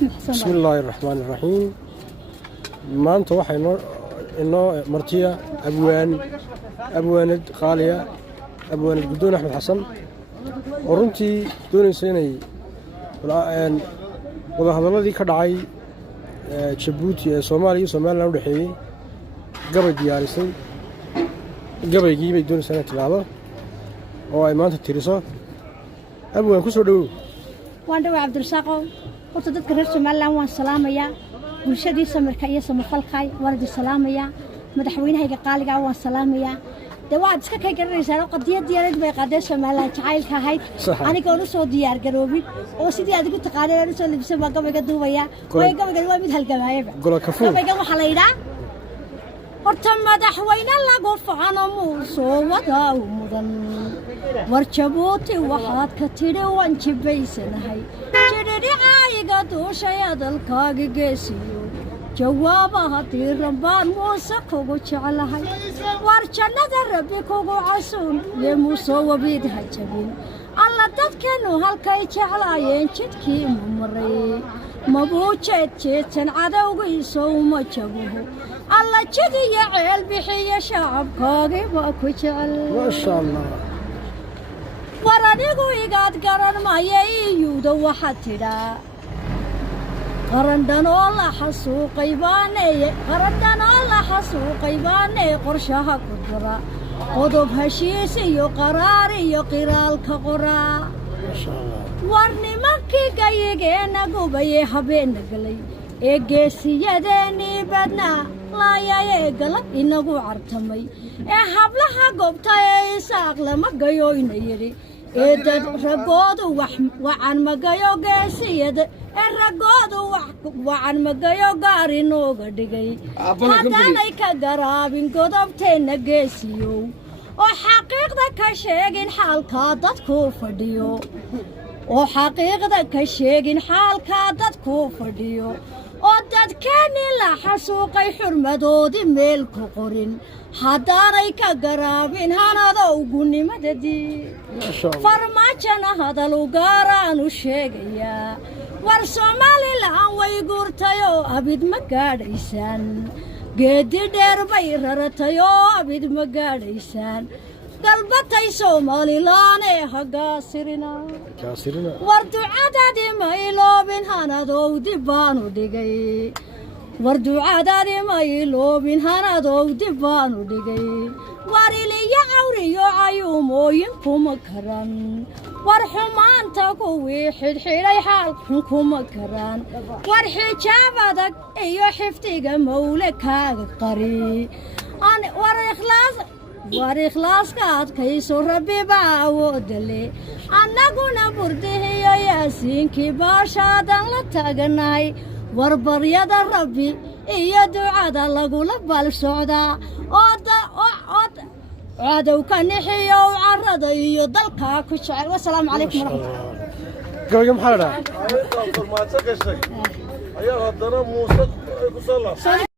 أحمد حسن. بسم الله الرحمن الرحيم. ما أنت واحد إنه مرتية أبوان خالية أبوان بدون أحمد حسن ورنتي دون سنة والله هذا الذي كدعي جيبوتي سومالي ودحي قبل ديارسي قبل يجيب دون سنة تلعبه أو أي ما أنت تريسه أبوان كسر وأنا عبد الرزاق قلت تذكر سومالي وان سلامية bulshadii samarkaya samafalkay waradi salaamaya madaxweynaha qaaliga waan salaamaya dawaad iska ka garanaysaa qadiyad bay qaadeen Soomaaliya jacaylka ahayd aniga oo soo diyaar garoobin oo sidii adigu taqaaneen soo libsan ma gabayga duubaya way gabayga waa mid halgamaayba gabayga waxa la yiraahdaa horta madaxweyne lagu faano soo wadaa mudan war Jabuuti waxaad ka tiri waan jibaysanahay jidhicaayiga duushaya dalkaaga geesiyo jawaabaha tiirambaan muuse kugu jeclahay war jannada rabbi kugu casuun iyo muuse wabiidha jabin alla dadkeenu halkay jeclaayeen jidkii maray mabuujeed jeedsan cadowgiisa uma jabuhu alla jidiya ceel bixiya shacabkaagii baa ku jecel maasha allah war anigu igaad garan maya iyuuda waxaad tidhaa qarandan oo la xasuuqay baanee qorshaha ku jira qodob heshiis iyo qaraar iyo qiraalka qoraa war nimankii gayigeena gubayee habeenna galay ee geesiyadeennii badnaa laayayee galab inagu cartamay ee hablaha gobta ee isaaq lama gayoyna yidhi ee dad ragoodu wacan magayo geesiyada ee ragoodu wacan magayo gaari nooga dhigay haddaanay ka garaabin godobteenna geesiyow oo xaqiiqda ka sheegin xaalkaa dadkuu fadhiyo oo dadkeennii la xasuuqay xurmadoodii meel ku qorin haddaanay ka garaabin hanadow gunimadadii farmaajana hadal u gaaraanu sheegayaa war Soomaaliland way guurtayoo abid ma gaadhaysaan geedi dheer bay raratayoo abid ma gaadhaysaan galbatay Soomaaliland ee hagaasirina war ducadaadii ma iloobin hanadow dib baanu dhigay war iliya cawriyo cayuumooyin kuma karan war xumaanta kuwii xidhxidhay xaalkun kuma karan war xijaab adag iyo xifdiga mawle kaaga qari war ikhlaaska adkayso rabbi baa awoodda leh annaguna burdihiyo yaasiinkii baashaadan la taaganahay war baryada rabbi iyo ducada lagula bal socdaa oo cadow ka nixiyo carrada iyo dalkaa ku jecel wasalaamu calaykum gabayga maxaa la dhahaa ayaa haddana muuse ay ku soo laabtay